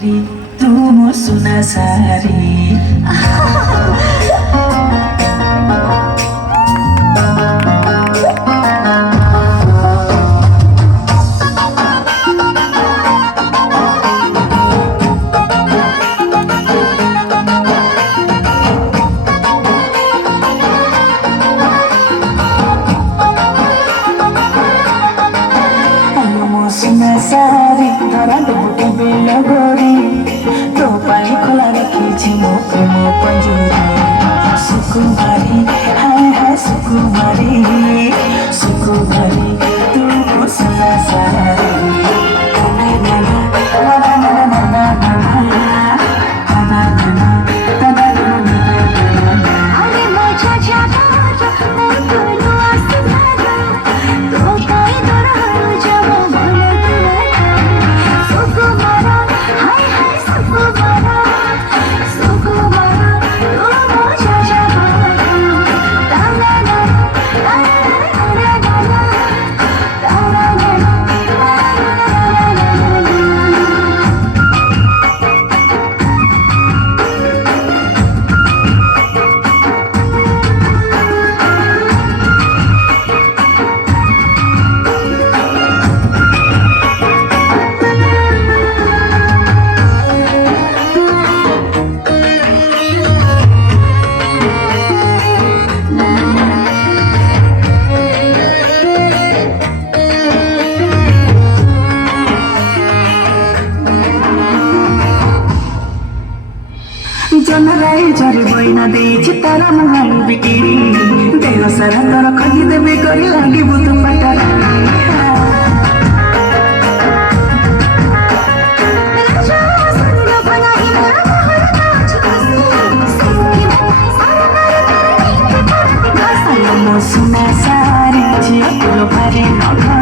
तू मो सुना सारी सुना सारी धरा डुबुटी बेल गोरी तो पानी खोला रखी मो प्रेम पंजरी सुकुमारी हाय हाय सुकुमारी सुकुमारी तू मो सुना सारी जनराई झरी बइना देछि तारा मुहानु बिकिरी देह सारा तर खजी देबे करी लागी बुतु पाटारा सुना सारी झिया कुलो भारे नख